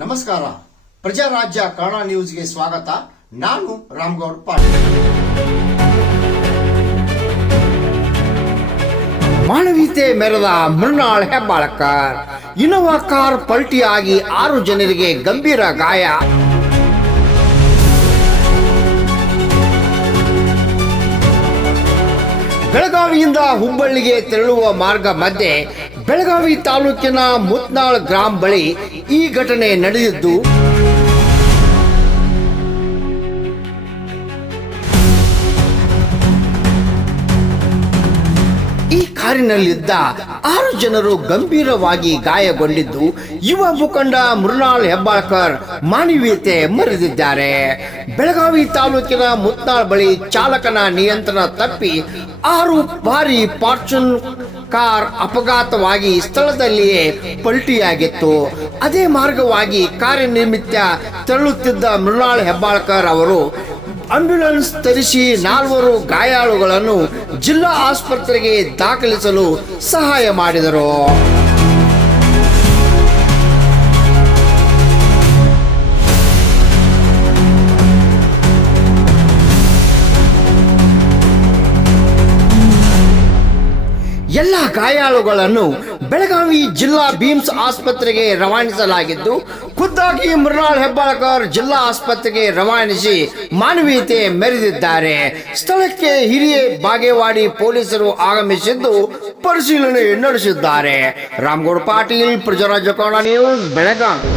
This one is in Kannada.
ನಮಸ್ಕಾರ. ಪ್ರಜಾರಾಜ್ಯ ಕನ್ನಡ ನ್ಯೂಸ್ಗೆ ಸ್ವಾಗತ. ನಾನು ರಾಮಗೌಡ ಪಾಟೀಲ್. ಮಾನವೀಯತೆ ಮೆರೆದ ಮೃಣಾಲ್ ಹೆಬ್ಬಾಳ್ಕರ್. ಇನೋವಾ ಕಾರ್ ಪಲ್ಟಿಯಾಗಿ 6 ಜನರಿಗೆ ಗಂಭೀರ ಗಾಯ. ಬೆಳಗಾವಿಯಿಂದ ಹುಬ್ಬಳ್ಳಿಗೆ ತೆರಳುವ ಮಾರ್ಗ ಮಧ್ಯೆ ಬೆಳಗಾವಿ ತಾಲೂಕಿನ ಮುತ್ನಾಳ್ ಗ್ರಾಮ ಬಳಿ ಈ ಘಟನೆ ನಡೆದಿದ್ದು, ಈ ಕಾರಿನಲ್ಲಿದ್ದ 6 ಜನರು ಗಂಭೀರವಾಗಿ ಗಾಯಗೊಂಡಿದ್ದು, ಯುವ ಮುಖಂಡ ಮೃಣಾಲ್ ಹೆಬ್ಬಾಳ್ಕರ್ ಮಾನವೀಯತೆ ಮೆರೆದಿದ್ದಾರೆ. ಬೆಳಗಾವಿ ತಾಲೂಕಿನ ಮುತ್ನಾಳ್ ಬಳಿ ಚಾಲಕನ ನಿಯಂತ್ರಣ ತಪ್ಪಿ 6 ಬಾರಿ ಫಾರ್ಚೂನ್ ಕಾರ್ ಅಪಘಾತವಾಗಿ ಸ್ಥಳದಲ್ಲಿಯೇ ಪಲ್ಟಿಯಾಗಿತ್ತು. ಅದೇ ಮಾರ್ಗವಾಗಿ ಕಾರ್ಯನಿಮಿತ್ತ ತೆರಳುತ್ತಿದ್ದ ಮೃಣಾಲ್ ಹೆಬ್ಬಾಳ್ಕರ್ ಅವರು ಆಂಬ್ಯುಲೆನ್ಸ್ ತರಿಸಿ 4 ಗಾಯಾಳುಗಳನ್ನು ಜಿಲ್ಲಾ ಆಸ್ಪತ್ರೆಗೆ ದಾಖಲಿಸಲು ಸಹಾಯ ಮಾಡಿದರು. ಎಲ್ಲ ಗಾಯಾಳುಗಳನ್ನು ಬೆಳಗಾವಿ ಜಿಲ್ಲಾ ಬಿಮ್ಸ್ ಆಸ್ಪತ್ರೆಗೆ ರವಾನಿಸಲಾಗಿದ್ದು, ಖುದ್ದಾಗಿ ಮೃಣಾಲ್ ಹೆಬ್ಬಾಳ್ಕರ್ ಜಿಲ್ಲಾ ಆಸ್ಪತ್ರೆಗೆ ರವಾನಿಸಿ ಮಾನವೀಯತೆ ಮೆರೆದಿದ್ದಾರೆ. ಸ್ಥಳಕ್ಕೆ ಹಿರಿಯ ಬಾಗೇವಾಡಿ ಪೊಲೀಸರು ಆಗಮಿಸಿದ್ದು ಪರಿಶೀಲನೆ ನಡೆಸಿದ್ದಾರೆ. ರಾಮಗೌಡ ಪಾಟೀಲ್, ಪ್ರಜಾರಾಜ್ಯ ಕನ್ನಡ ನ್ಯೂಸ್, ಬೆಳಗಾವಿ.